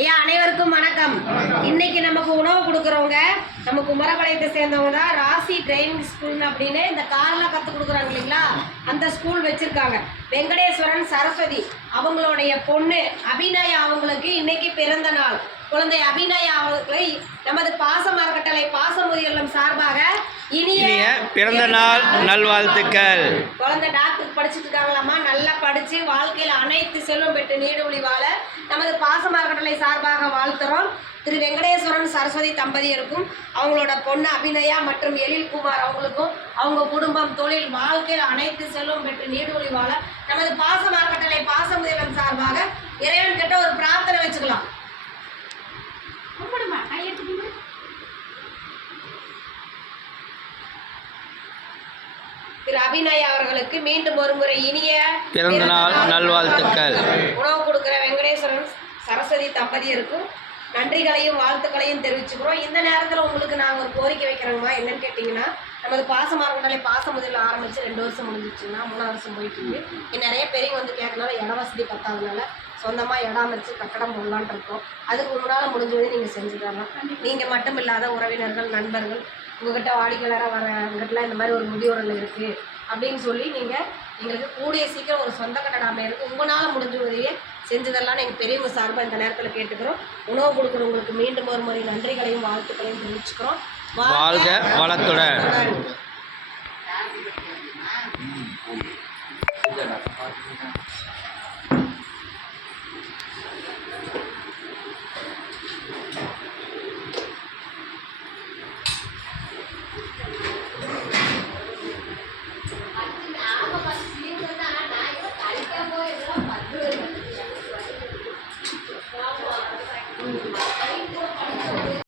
ஐயா அனைவருக்கும் வணக்கம். இன்னைக்கு நமக்கு உணவு கொடுக்குறவங்க நம்ம குமரபாளையத்தை சேர்ந்தவங்க தான். ராசி ட்ரைனிங் ஸ்கூல் அப்படின்னு இந்த காரெல்லாம் கற்றுக் கொடுக்குறாங்க இல்லைங்களா, அந்த ஸ்கூல் வச்சுருக்காங்க. வெங்கடேஸ்வரன் சரஸ்வதி அவங்களுடைய பொண்ணு அபிநயா அவங்களுக்கு இன்னைக்கு பிறந்த நாள். குழந்தை அபிநயா அவர்களை நமது பாசம் அறக்கட்டளை பாசமுதியல்லம் சார்பாக இனிய பிறந்த நாள் நல்வாழ்த்துக்கள். குழந்தை டாக்டருக்கு படிச்சுட்டு இருக்காங்களாமா. நல்லா படித்து வாழ்க்கையில் அனைத்து செல்வம் பெற்று நீடுழி வாழ நமது பாசம் அறக்கட்டளை சார்பாக வாழ்த்துறோம். திரு வெங்கடேஸ்வரன் சரஸ்வதி தம்பதியருக்கும் அவங்களோட பொண்ணு அபிநயா மற்றும் எழில்குமார் அவங்களுக்கும் அவங்க குடும்பம் தொழில் வாழ்க்கையில் அனைத்து செல்வம் பெற்று நீடுழி வாழ நமது பாசம் அறக்கட்டளை பாசமுதியல்லம் சார்பாக இறைவன் கிட்ட ஒரு பிரார்த்தனை வச்சுக்கலாம். திரு அபிநயா அவர்களுக்கு மீண்டும் ஒரு முறை இனிய பிறந்த நாள் நல்வாழ்த்துக்கள். உணவு கொடுக்குற வெங்கடேஸ்வரன் சரஸ்வதி தம்பதியருக்கும் நன்றிகளையும் வாழ்த்துக்களையும் தெரிவிச்சுக்கிறோம். இந்த நேரத்தில் உங்களுக்கு நாங்கள் ஒரு கோரிக்கை வைக்கிறோங்கம்மா. என்னன்னு கேட்டிங்கன்னா, நமது பாசம் அறக்கட்டளை பாசமுதியல் ஆரம்பித்து 2 வருஷம் முடிஞ்சிச்சுன்னா 3ஆவது வருஷம் போயிட்டு இருக்கு. நிறைய பெரியவங்க வந்து கேட்கறதுனால இட வசதி பத்தாதனால சொந்தமாக இடம் அமைச்சு கட்டடம் போடலான் இருக்கோம். அதுக்கு உங்களால் முடிஞ்சது நீங்கள் செஞ்சு தரலாம். நீங்கள் மட்டும் இல்லாத உறவினர்கள் நண்பர்கள் உங்கள்கிட்ட வாடிக்கையாளராக வரவங்ககிட்டலாம் இந்த மாதிரி ஒரு முதியோரில் இருக்குது அப்படின்னு சொல்லி நீங்கள் எங்களுக்கு கூடிய சீக்கிரம் ஒரு சொந்த கட்டடம் அமையிருக்கு உங்களால் முடிஞ்ச உதவியை செஞ்சதெல்லாம் எங்கள் பெரியவங்க சார்பாக இந்த நேரத்தில் கேட்டுக்கிறோம். உணவு கொடுக்குறவங்களுக்கு மீண்டும் ஒரு முறை நன்றிகளையும் வாழ்த்துக்களையும் தெரிவிச்சுக்கிறோம். வாழ்க வளத்துடன்.